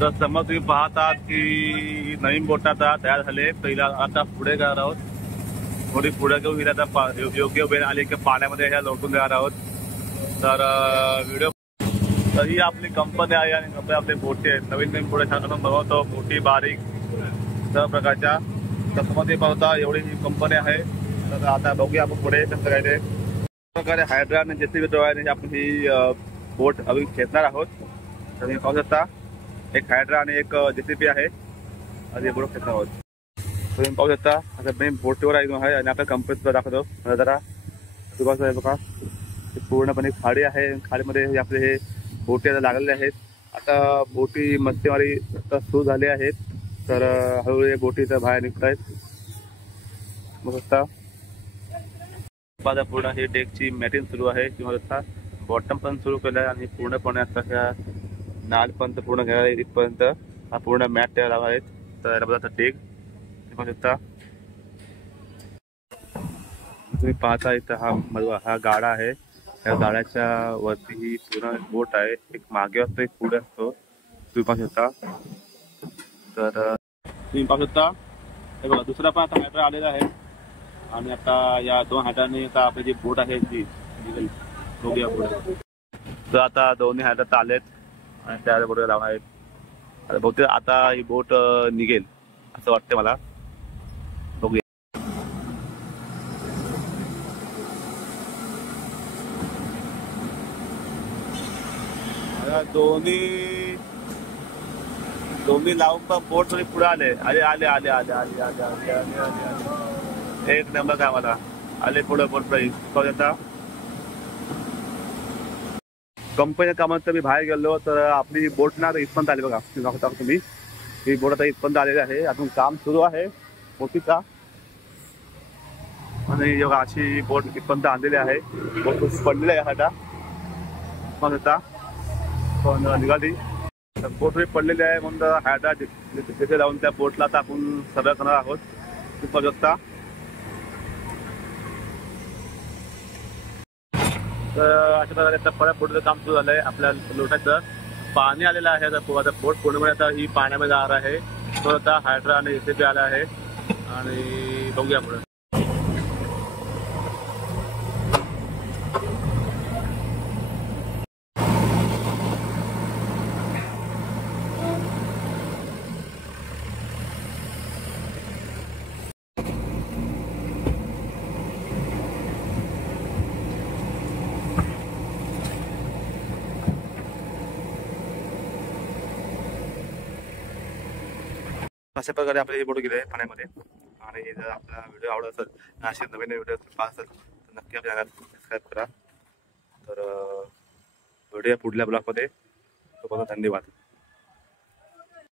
तर समोर तुम्ही पाहतात की नवीन बोट आता तयार झाले. पहिला आता पुढे जाणार आहोत. थोडी पुढे घेऊन गेल्या आता योग्य वेळ आली की पाण्यामध्ये ह्या लोटून देणार आहोत. तर व्हिडिओ तर ही आपली कंपनी आहे आणि कंपनी आपली बोटी आहेत. नवीन नवीन पुढे छान आपण बनवतो मोठी बारीक सर्व प्रकारच्या. तर समोर पाहता एवढी ही कंपनी आहे. तर आता बघूया आपण पुढे कसं काय ते प्रकारे हायड्रा आणि जेसीबी द्वारे आपण ही बोट अजून खेचणार आहोत. तर तुम्ही पाहू शकता एक हायड्रा आणि एक जेसीबी आहे आणि बोट खेचणार आहोत. तुम्ही पाहू शकता आता मी बोटीवर आहे आणि आता कंपनीत दाखवतो जरा तुम्हाला आहे बघा. पूर्णपणे खाडी आहे. खाडीमध्ये आपले हे बोटी आता लागलेले आहेत. आता बोटी मच्छीमारी आता सुरू झाले आहेत. तर हळूहळू बोटी तर बाहेर निघत आहेत. बघू शकता पूर्ण ही डेकची मॅटिंग सुरू आहे किंवा बॉटम पण सुरू केलं आहे आणि पूर्णपणे आता नालपर्यंत पूर्ण घ्यायला इथपर्यंत हा पूर्ण मॅट तयार आहेत. तर आता डेक बघू शकता तुम्ही पाहता इथं हा गाडा आहे. या गाड्याच्या वरती ही पूर्ण बोट आहे. एक मागे असतो एक पुढे असतो तुम्ही पाहू शकता. तर तुम्ही पाहू शकता हे बघा दुसरा पण आता हायड्रा आलेला आहे आणि आता या दोन हायड्राने आता आपली जी बोट आहे ती निघेल बघूया पुढे. तर आता दोन्ही हायड्रा आलेत आणि त्या बोटीला लावून आहेत. बहुतेक आता ही बोट निघेल असं वाटतं मला. बघूया दोन्ही लावून पण बोट थोडी पुढे आले. आले आले आले आले आले आले आले आले आले आले एक नंबर काय मला आले पुढे बोट पाहू शकता. कंपनीच्या कामात मी बाहेर गेलो तर आपली बोट ना इथपर्यंत आली बघा. तुम्ही ही बोट आता इथपर्यंत आलेली आहे. अजून काम सुरू आहे बोटीचा आणि जेव्हा अशी बोट इथपर्यंत आणलेली आहे. बोट पडलेली आहे आता म्हणता पण निघाली. बोट पडलेली आहे म्हणून हायड्रा तिथे लावून त्या बोटला आता आपण सरळ करणार आहोत. तुम्ही पाहू शकता. तर अशा प्रकारे आता परत बोटीचं काम सुरू झालंय. आपल्या लोटाचं पाणी आलेलं आहे. आता बोट पूर्णपणे आता ही पाण्यामध्ये जाणार आहे. तो आता हायड्रा आणि जेसीबी आला आहे आणि बघूया पुढे. अशा प्रकारे आपले हे बोट गेले पाण्यामध्ये. आणि जर आपला व्हिडिओ आवडत असेल असे नवीन व्हिडिओ पाहत असेल तर नक्की आपल्या चॅनल सबस्क्राईब करा. तर व्हिडिओ पुढल्या ब्लॉगमध्ये खूप धन्यवाद.